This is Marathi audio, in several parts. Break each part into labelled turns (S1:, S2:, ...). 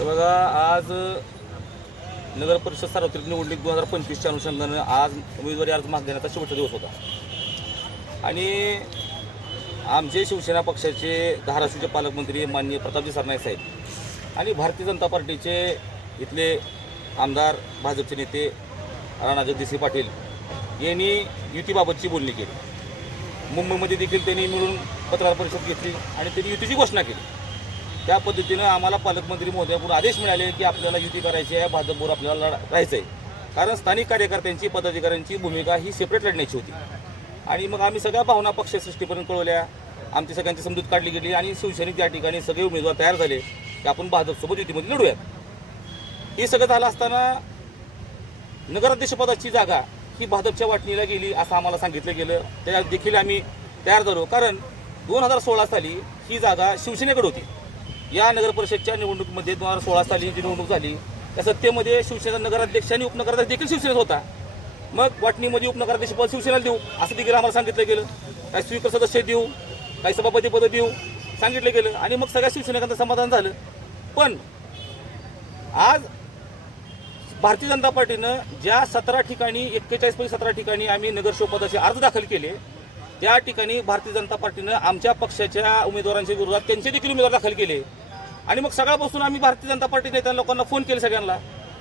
S1: तर बघा आज नगर परिषद सार्वत्रिक निवडणूक दोन हजार पंचवीसच्या अनुषंगानं आज उमेदवारी अर्ज माग देण्याचा शेवटचा दिवस होता आणि आमचे शिवसेना पक्षाचे धाराशिवचे पालकमंत्री माननीय प्रतापजी सरनाईक साहेब आणि भारतीय जनता पार्टीचे इथले आमदार भाजपचे नेते राणा जगदीशी पाटील यांनी युतीबाबतची बोलणी केली मुंबईमध्ये देखील त्यांनी मिळून पत्रकार परिषद घेतली आणि त्यांनी युतीची घोषणा केली त्या पद्धतीनं आम्हाला पालकमंत्री महोदयाकडून आदेश मिळाले की आपल्याला युती करायची आहे भाजपवर आपल्याला राहायचं आहे कारण स्थानिक कार्यकर्त्यांची पदाधिकाऱ्यांची भूमिका ही सेपरेट लढण्याची होती आणि मग आम्ही सगळ्या भावना पक्षसृष्टीपर्यंत कळवल्या आमची सगळ्यांची समजूत काढली गेली आणि शिवसैनिक त्या ठिकाणी सगळे उमेदवार तयार झाले की आपण भाजपसोबत युतीमध्ये लढूयात हे सगळं झालं असताना नगराध्यक्षपदाची जागा ही भाजपच्या वाटणीला गेली असं आम्हाला सांगितलं गेलं त्या देखील आम्ही तयार झालो कारण दोन हजार सोळा साली ही जागा शिवसेनेकडे होती या नगरपरिषदच्या निवडणुकीमध्ये दोन हजार सोळा साली निवडणूक झाली त्या सत्तेमध्ये शिवसेना नगराध्यक्ष आणि उपनगराध्यक्ष देखील शिवसेनेत होता मग वाटणीमध्ये उपनगराध्यक्ष पद शिवसेनेला देऊ असं देखील आम्हाला सांगितलं गेलं काही स्वीकर सदस्य देऊ काही सभापती पद देऊ सांगितलं गेलं आणि मग सगळ्या शिवसेनेकांचं समाधान झालं पण आज भारतीय जनता पार्टीनं ज्या सतरा ठिकाणी एक्केचाळीसपैकी सतरा ठिकाणी आम्ही नगरसेवपदाचे अर्ज दाखल केले त्या ठिकाणी भारतीय जनता पार्टीनं आमच्या पक्षाच्या उमेदवारांच्या विरोधात त्यांचे देखील उमेदवार दाखल केले आणि मग बसून आम्ही भारतीय जनता पार्टी नेत्या लोकांना फोन केले सगळ्यांना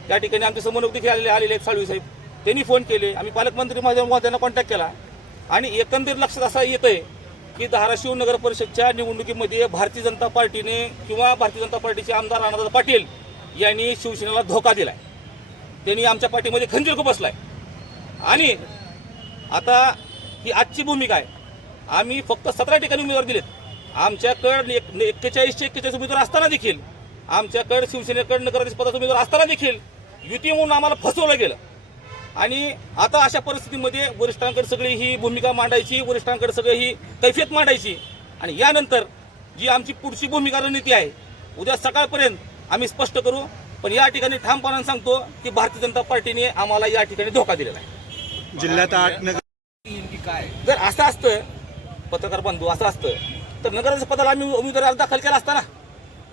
S1: त्या ठिकाणी आमचे समोर देखील आलेले आलेले एक साळवी साहेब त्यांनी फोन केले आम्ही पालकमंत्री माझ्या त्यांना कॉन्टॅक्ट केला आणि एकंदर लक्षात असा येत आहे की धाराशिव नगर परिषदच्या निवडणुकीमध्ये भारतीय जनता पार्टीने किंवा भारतीय जनता पार्टीचे आमदार राणादा पाटील यांनी शिवसेनेला धोका दिला आहे त्यांनी आमच्या पार्टीमध्ये खंजीर खूप आहे आणि आता ही आजची भूमिका आहे आम्ही फक्त सतरा ठिकाणी उमेदवार दिलेत आमच्याकडं एक एक्केचाळीसशे एक्केचाळीस उमेदवार असताना देखील आमच्याकडं शिवसेनेकडं नगराध्यक्ष पदाचा उमेदवार असताना देखील युती म्हणून आम्हाला फसवलं गेलं आणि आता अशा परिस्थितीमध्ये वरिष्ठांकडे सगळी ही भूमिका मांडायची वरिष्ठांकडे सगळी ही कैफियत मांडायची आणि यानंतर जी आमची पुढची भूमिका रणनीती आहे उद्या सकाळपर्यंत आम्ही स्पष्ट करू पण या ठिकाणी ठामपणाने सांगतो की भारतीय जनता पार्टीने आम्हाला या ठिकाणी धोका दिलेला आहे जिल्ह्यात आठ नगर काय जर असं असतं पत्रकार बंधू असं असतं तर नगराध्यक्ष पदाला आम्ही उमेदवारी अर्ज दाखल केला असताना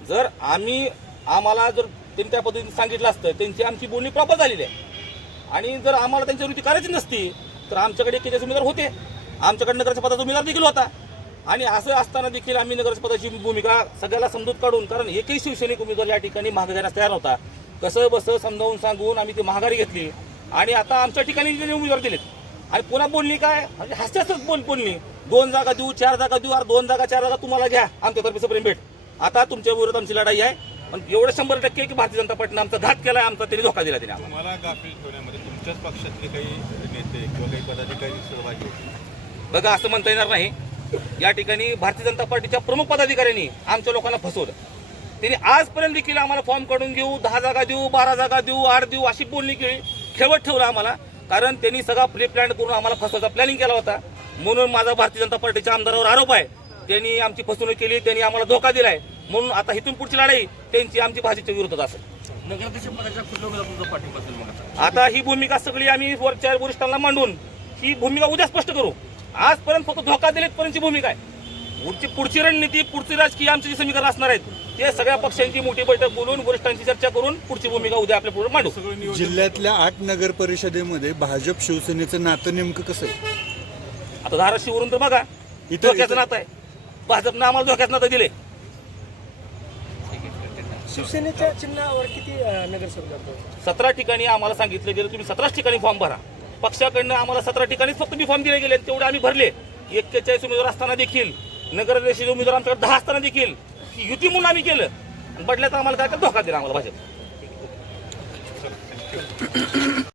S1: जर आम्ही आम्हाला जर त्यांनी त्या पद्धतीने सांगितलं असतं त्यांची आमची बोलणी प्रॉपर झालेली आहे आणि जर आम्हाला त्यांच्या वृत्ती करायची नसती तर आमच्याकडे एकेच्या उमेदवार होते आमच्याकडे नगराच्या पदाचा उमेदवार देखील होता आणि असं असताना देखील आम्ही नगराच्या पदाची भूमिका सगळ्याला समजूत काढून कारण एकही शिवसैनिक उमेदवार या ठिकाणी महागाऱ्यास तयार होता कसं बसं समजावून सांगून आम्ही ती महागारी घेतली आणि आता आमच्या ठिकाणी उमेदवार दिलेत आणि पुन्हा बोलली काय म्हणजे बोल बोलली दोन जागा देऊ चार जागा देऊ आर दोन जागा चार जागा तुम्हाला घ्या आमच्यातर्फे प्रेम भेट आता तुमच्या विरोधात आमची लढाई आहे पण एवढं शंभर टक्के की भारतीय जनता पार्टीने आमचा घात केला आमचा त्यांनी धोका दिला त्यांनी तुमच्याच पक्षातले काही नेते किंवा काही पदाधिकारी सहभागी बघा असं म्हणता येणार नाही या ठिकाणी भारतीय जनता पार्टीच्या प्रमुख पदाधिकाऱ्यांनी आमच्या लोकांना फसवलं त्यांनी आजपर्यंत देखील आम्हाला फॉर्म काढून घेऊ दहा जागा देऊ बारा जागा देऊ आठ देऊ अशी बोलणी केली खेळवत ठेवलं आम्हाला कारण त्यांनी सगळा प्री प्लॅन करून आम्हाला फसवायचा प्लॅनिंग केला होता म्हणून माझा भारतीय जनता पार्टीच्या आमदारावर आरोप आहे त्यांनी आमची फसवणूक केली त्यांनी आम्हाला धोका दिलाय म्हणून आता इथून पुढची लढाई त्यांची आमची भाजीच्या विरोधात असेल आता ही भूमिका सगळी आम्ही वरच्या वरिष्ठांना मांडून ही भूमिका उद्या स्पष्ट करू आजपर्यंत फक्त धोका दिलेत पर्यंतची भूमिका आहे पुढची पुढची रणनीती पुढची राजकीय आमचे जे समीकरण असणार आहेत ते सगळ्या पक्षांची मोठी बैठक बोलून वरिष्ठांची चर्चा करून पुढची भूमिका उद्या आपल्या पुढे
S2: मांडू जिल्ह्यातल्या आठ नगर परिषदेमध्ये भाजप शिवसेनेचं नातं नेमकं कसं आहे
S1: आता धाराशिववरून तर बघा धोक्याचं नातं आहे भाजपनं आम्हाला धोक्याचं
S3: नातं दिले शिवसेनेच्या चिन्हावर किती नगरसेवक
S1: सतरा ठिकाणी आम्हाला सांगितलं गेलं तुम्ही सतराच ठिकाणी फॉर्म भरा पक्षाकडनं आम्हाला सतरा ठिकाणी फक्त मी फॉर्म दिले गेले तेवढे आम्ही भरले एक्केचाळीस उमेदवार असताना देखील नगराध्यक्ष उमेदवार आमच्याकडे दहा असताना देखील युती म्हणून आम्ही केलं बदल्यात आम्हाला काय धोका दिला आम्हाला भाजप